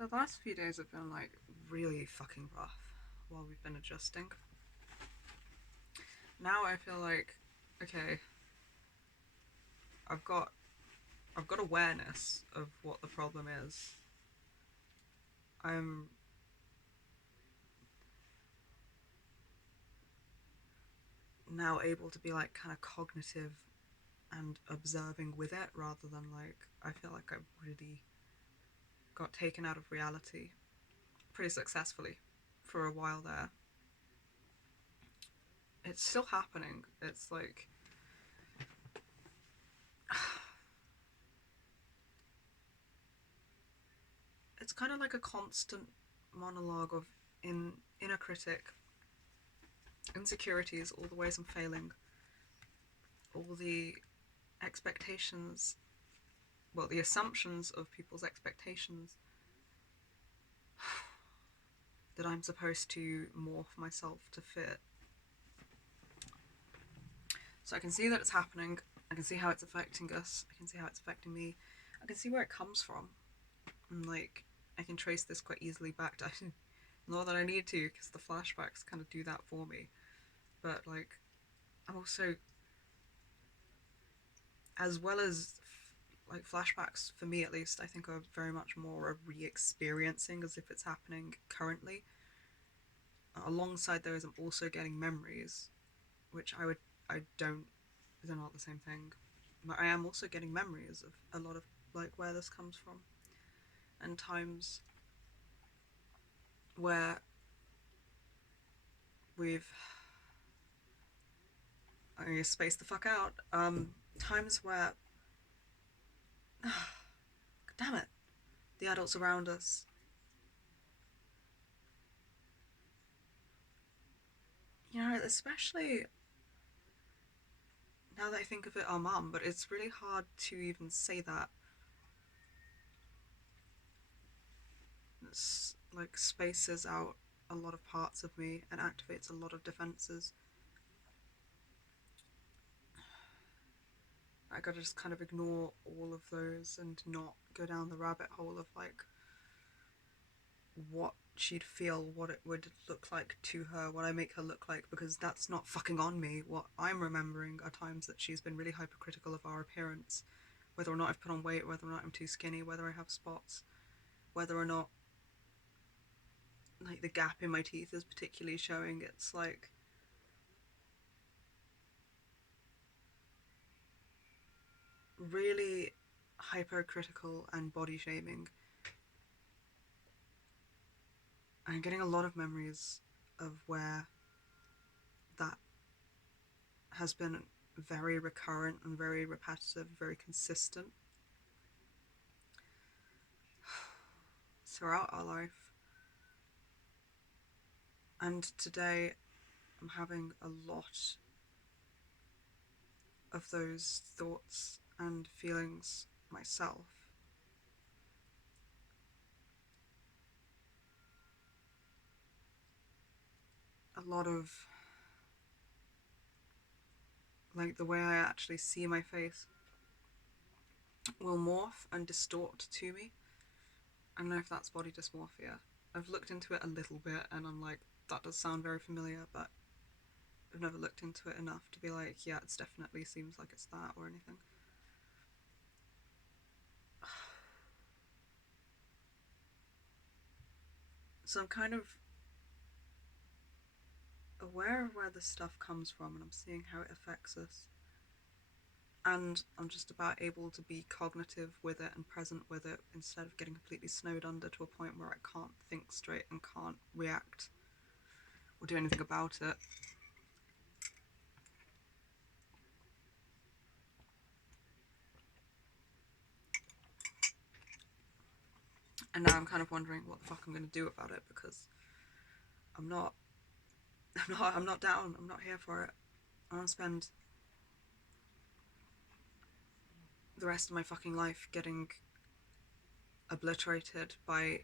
So the last few days have been like really fucking rough while we've been adjusting. Now I feel like, okay, I've got I've got awareness of what the problem is. I'm now able to be like kind of cognitive and observing with it rather than like I feel like I really got taken out of reality pretty successfully for a while there. It's still happening. It's like it's kind of like a constant monologue of inner critic, insecurities, all the ways I'm failing, all the expectations, well, the assumptions of people's expectations that I'm supposed to morph myself to fit. So I can see that it's happening. I can see how it's affecting us. I can see how it's affecting me. I can see where it comes from. And like, I can trace this quite easily back to not that I need to, because the flashbacks kind of do that for me. But like, I'm also, as well as like flashbacks for me at least, I think are very much more a re-experiencing as if it's happening currently. Alongside those, I'm also getting memories, which I don't, they're not the same thing. But I am also getting memories of a lot of like where this comes from, and times where we've, I'm gonna space the fuck out. Times where, damn it, the adults around us, you know, especially now that I think of it, our mum, but it's really hard to even say that. It's like spaces out a lot of parts of me and activates a lot of defenses. I gotta just kind of ignore all of those and not go down the rabbit hole of like what she'd feel, what it would look like to her, what I make her look like, because that's not fucking on me. What I'm remembering are times that she's been really hypercritical of our appearance, whether or not I've put on weight, whether or not I'm too skinny, whether I have spots, whether or not like the gap in my teeth is particularly showing. It's like really hypercritical and body shaming. I'm getting a lot of memories of where that has been very recurrent and very repetitive, very consistent throughout our life. And today I'm having a lot of those thoughts and feelings myself. A lot of like the way I actually see my face will morph and distort to me. I don't know if that's body dysmorphia. I've looked into it a little bit and I'm like, that does sound very familiar, but I've never looked into it enough to be like, yeah, it definitely seems like it's that or anything. So I'm kind of aware of where this stuff comes from and I'm seeing how it affects us. And I'm just about able to be cognitive with it and present with it instead of getting completely snowed under to a point where I can't think straight and can't react or do anything about it. And now I'm kind of wondering what the fuck I'm going to do about it, because I'm not, I'm not down. I'm not here for it. I want to spend the rest of my fucking life getting obliterated by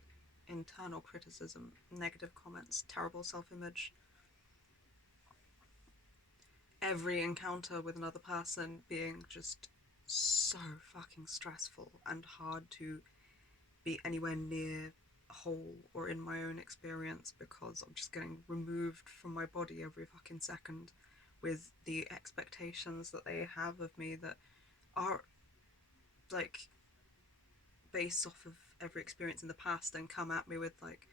internal criticism, negative comments, terrible self-image. Every encounter with another person being just so fucking stressful and hard to be anywhere near whole or in my own experience, because I'm just getting removed from my body every fucking second with the expectations that they have of me that are like based off of every experience in the past and come at me with like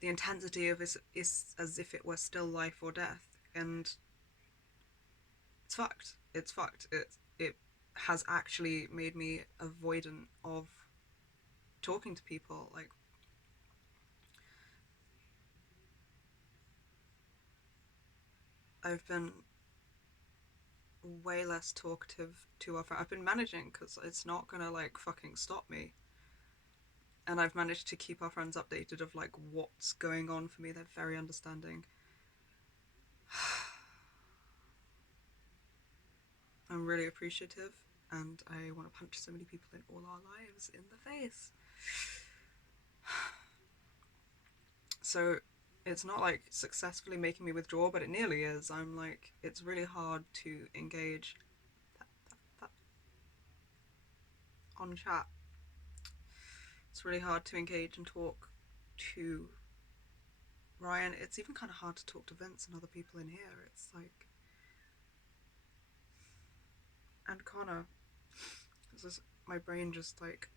the intensity of it is as if it were still life or death, and it's fucked. It's fucked. It has actually made me avoidant of talking to people. Like, I've been way less talkative to our friends. I've been managing because it's not gonna like fucking stop me, and I've managed to keep our friends updated of like what's going on for me. They're very understanding. I'm really appreciative, and I want to punch so many people in all our lives in the face. So it's not like successfully making me withdraw, but it nearly is. I'm like, it's really hard to engage on chat. It's really hard to engage and talk to Ryan. It's even kind of hard to talk to Vince and other people in here. It's like, and Connor. This is my brain just like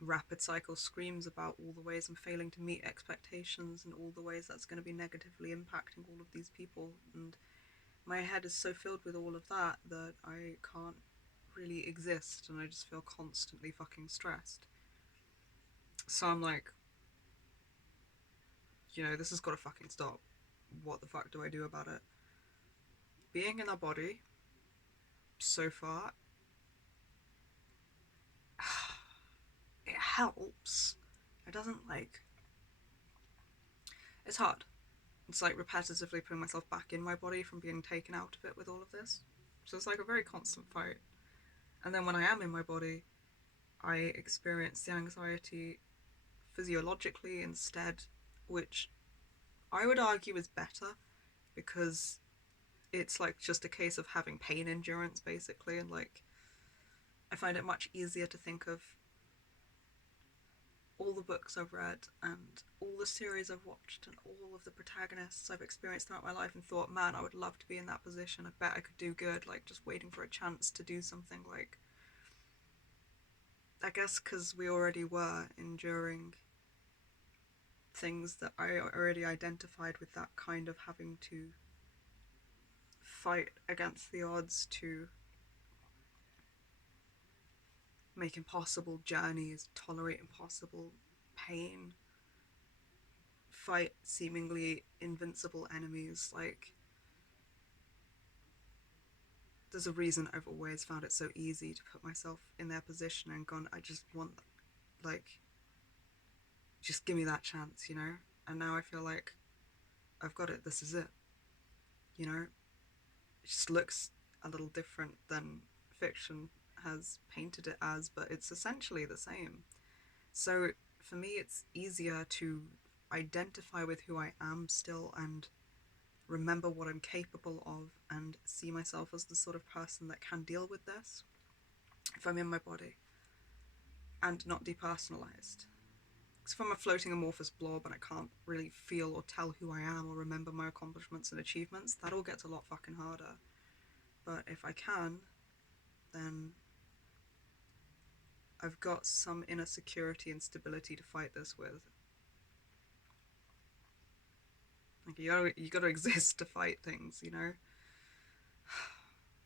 rapid cycle screams about all the ways I'm failing to meet expectations and all the ways that's going to be negatively impacting all of these people, and my head is so filled with all of that that I can't really exist, and I just feel constantly fucking stressed. So I'm like, this has got to fucking stop. What the fuck do I do about it? Being in our body so far, it helps. It doesn't like, it's hard. It's like repetitively putting myself back in my body from being taken out of it with all of this. So it's like a very constant fight. And then when I am in my body, I experience the anxiety physiologically instead, which I would argue is better because it's like just a case of having pain endurance basically, and like I find it much easier to think of all the books I've read and all the series I've watched and all of the protagonists I've experienced throughout my life and thought, man, I would love to be in that position. I bet I could do good, like just waiting for a chance to do something. Like, I guess because we already were enduring things that I already identified with, that kind of having to fight against the odds to make impossible journeys, tolerate impossible pain, fight seemingly invincible enemies. Like, there's a reason I've always found it so easy to put myself in their position and gone, I just want, like, just give me that chance, And now I feel like I've got it. This is it, you know? It just looks a little different than fiction has painted it as, but it's essentially the same. So for me, it's easier to identify with who I am still and remember what I'm capable of and see myself as the sort of person that can deal with this if I'm in my body and not depersonalized. Because if I'm a floating amorphous blob and I can't really feel or tell who I am or remember my accomplishments and achievements, that all gets a lot fucking harder. But if I can, then I've got some inner security and stability to fight this with. Like, you gotta exist to fight things,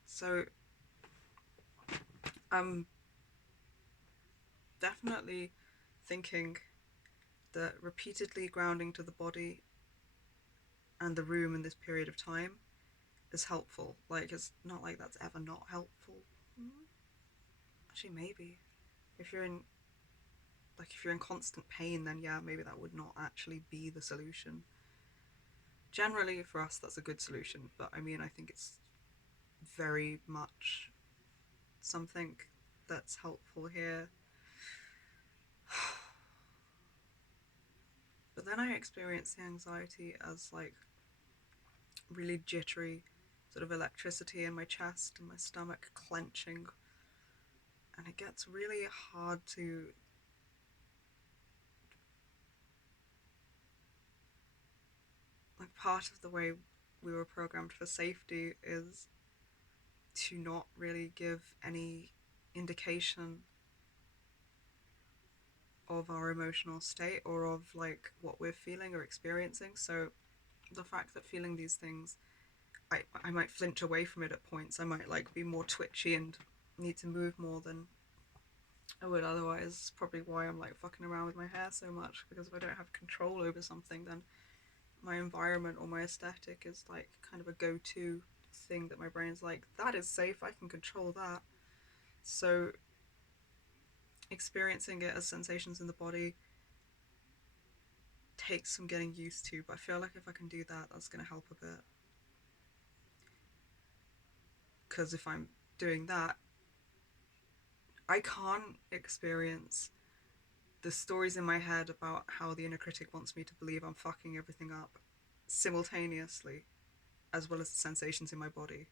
So I'm definitely thinking that repeatedly grounding to the body and the room in this period of time is helpful. Like, it's not like that's ever not helpful. Actually, maybe. If you're in constant pain, then yeah, maybe that would not actually be the solution. Generally, for us, that's a good solution, but I mean, I think it's very much something that's helpful here. But then I experience the anxiety as like really jittery sort of electricity in my chest and my stomach clenching, and it gets really hard to like, part of the way we were programmed for safety is to not really give any indication of our emotional state or of like what we're feeling or experiencing. So the fact that feeling these things, I might flinch away from it at points. I might like be more twitchy and need to move more than I would otherwise. It's probably why I'm like fucking around with my hair so much, because if I don't have control over something, then my environment or my aesthetic is like kind of a go-to thing that my brain's like, that is safe, I can control that. So experiencing it as sensations in the body takes some getting used to, but I feel like if I can do that, that's going to help a bit. Because if I'm doing that, I can't experience the stories in my head about how the inner critic wants me to believe I'm fucking everything up simultaneously, as well as the sensations in my body.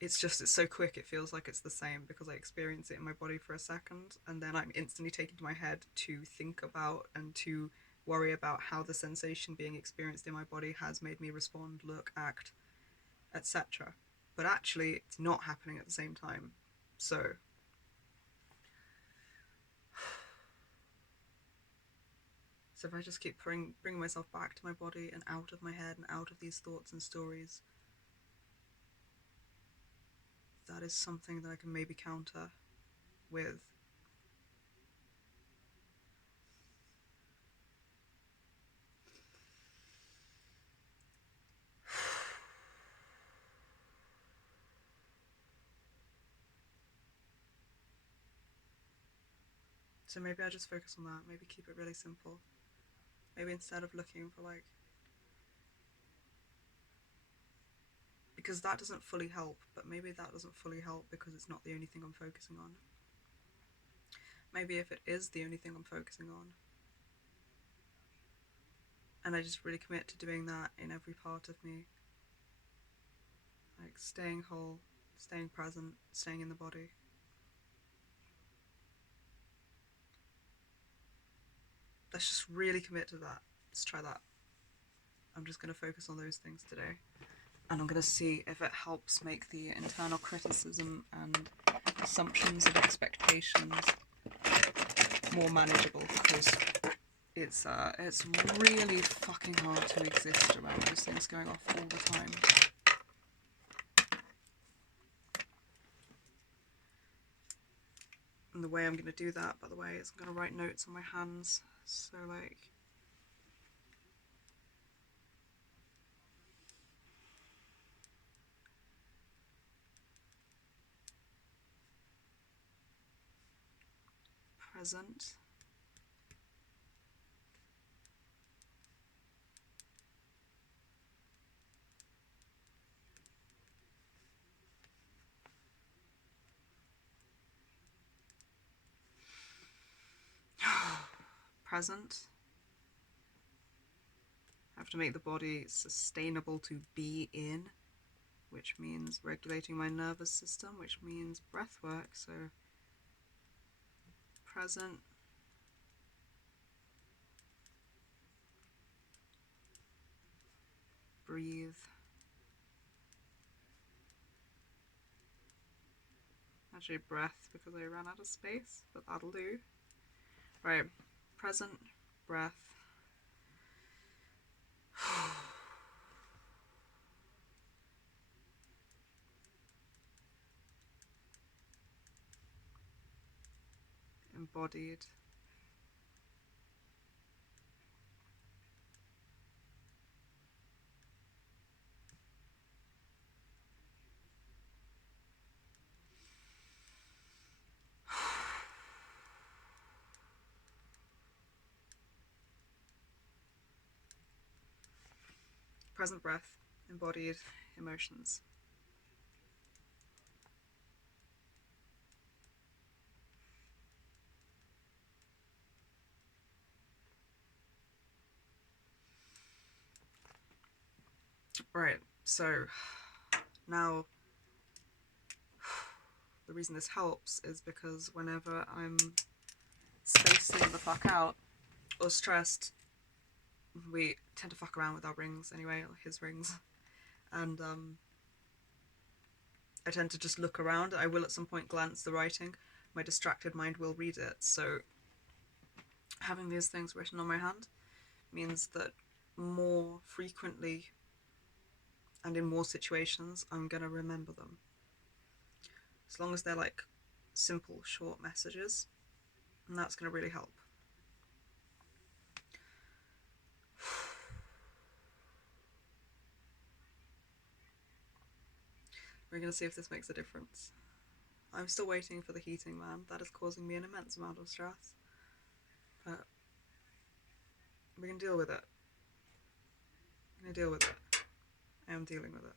It's so quick, it feels like it's the same because I experience it in my body for a second and then I'm instantly taken to my head to think about and to worry about how the sensation being experienced in my body has made me respond, look, act, etc. But actually, it's not happening at the same time. So if I just keep bringing myself back to my body and out of my head and out of these thoughts and stories, that is something that I can maybe counter with so maybe I just focus on that, maybe keep it really simple. Maybe instead of looking for like, because that doesn't fully help, but maybe that doesn't fully help because it's not the only thing I'm focusing on. Maybe if it is the only thing I'm focusing on, and I just really commit to doing that in every part of me, like staying whole, staying present, staying in the body. Let's just really commit to that. Let's try that. I'm just going to focus on those things today. And I'm going to see if it helps make the internal criticism and assumptions and expectations more manageable, because it's really fucking hard to exist around those things going off all the time. And the way I'm going to do that, by the way, is I'm going to write notes on my hands. So like, present, present. I have to make the body sustainable to be in, which means regulating my nervous system, which means breath work. So present, breathe. Actually breath because I ran out of space, but that'll do. Right, present, breath. Embodied. Present breath, embodied emotions. Right, so now the reason this helps is because whenever I'm spacing the fuck out or stressed, we tend to fuck around with our rings anyway, or his rings, and I tend to just look around. I will at some point glance the writing. My distracted mind will read it, so having these things written on my hand means that more frequently and in more situations I'm going to remember them. As long as they're like simple, short messages, and that's going to really help. We're going to see if this makes a difference. I'm still waiting for the heating man. That is causing me an immense amount of stress. But we can deal with it. I'm going to deal with it. I am dealing with it.